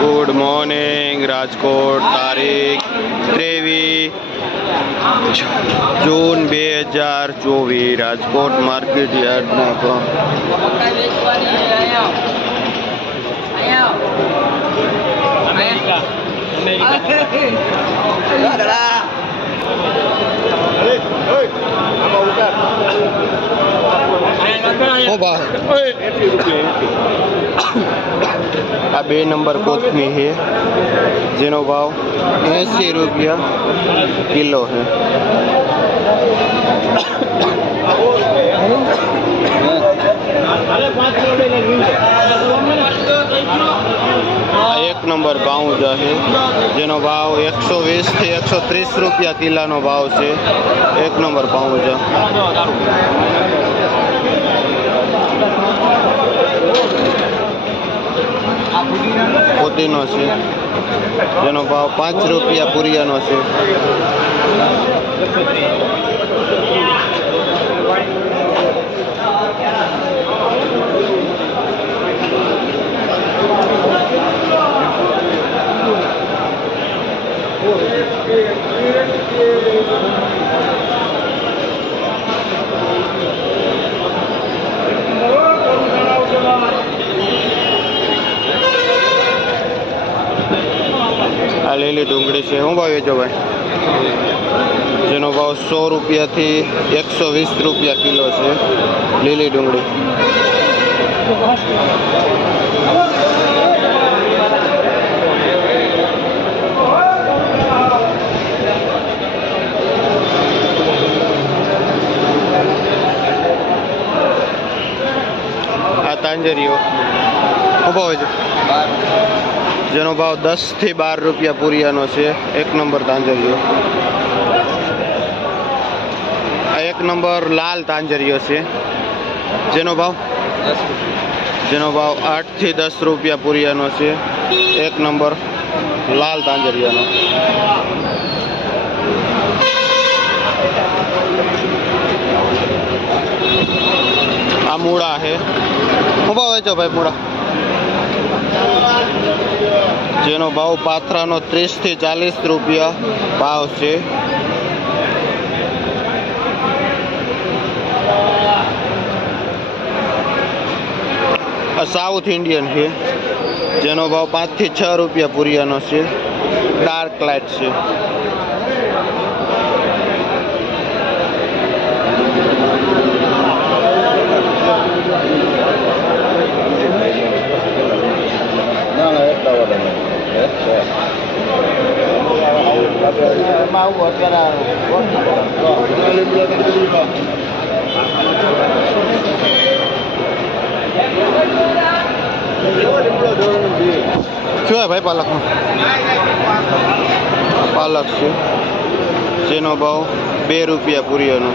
Good morning Rajkot तारीख 23 जून 2024 Rajkot market yard आ 2 नंबर कोथमी है जेनो भाव 80 रुपया किलो है। एक नंबर बाऊजा है जेनो भाव 120 થી 130 रुपया किला नो भाव से। एक नंबर बाऊजा पुदीनो से जेनो भाव 5 रुपया पुरिया नो से। आ લીલી ડુંગળી છે શું ભાવ વેચો ભાઈ? જેનો ભાવ 100 રૂપિયાથી 120 રૂપિયા કિલો છે લીલી ડુંગળી। આ તાંજરીઓ શું ભાવ છે? જેનો ભાવ 10 થી 12 રૂપિયા પુરિયાનો છે। એક નંબર તાંજરીઓ। આ એક નંબર લાલ તાંજરીઓ છે જેનો ભાવ 8 થી 10 રૂપિયા પુરિયાનો છે। એક નંબર લાલ તાંજરીયાનો। આ મૂળા છે શું ભાવ વેચો ભાઈ મૂળા? જેનો ભાવ પાથરાનો 30 થી 40 રૂપિયા ભાવ છે। સાઉથ ઇન્ડિયન છે જેનો ભાવ 5 થી 6 રૂપિયા પુરિયાનો છે। ડાર્ક લાઇટ છે। શું ભાઈ પાલકનો? પાલક છે જેનો ભાવ 2 રૂપિયા પુરિયાનો।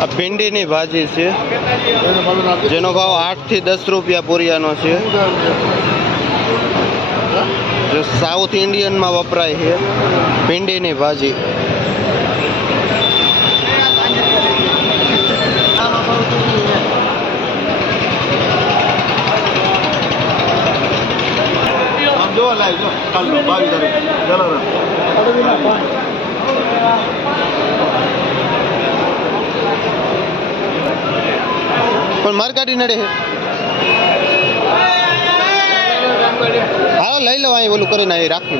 આ ભીંડીની ભાજી છે જેનો ભાવ 8 થી 10 રૂપિયા પુરિયાનો છે। जो साउथ इंडियन में वपराय है भींडी नी भाजी। मार्केटी नड़े है हाँ लई लो बोलू कर राखू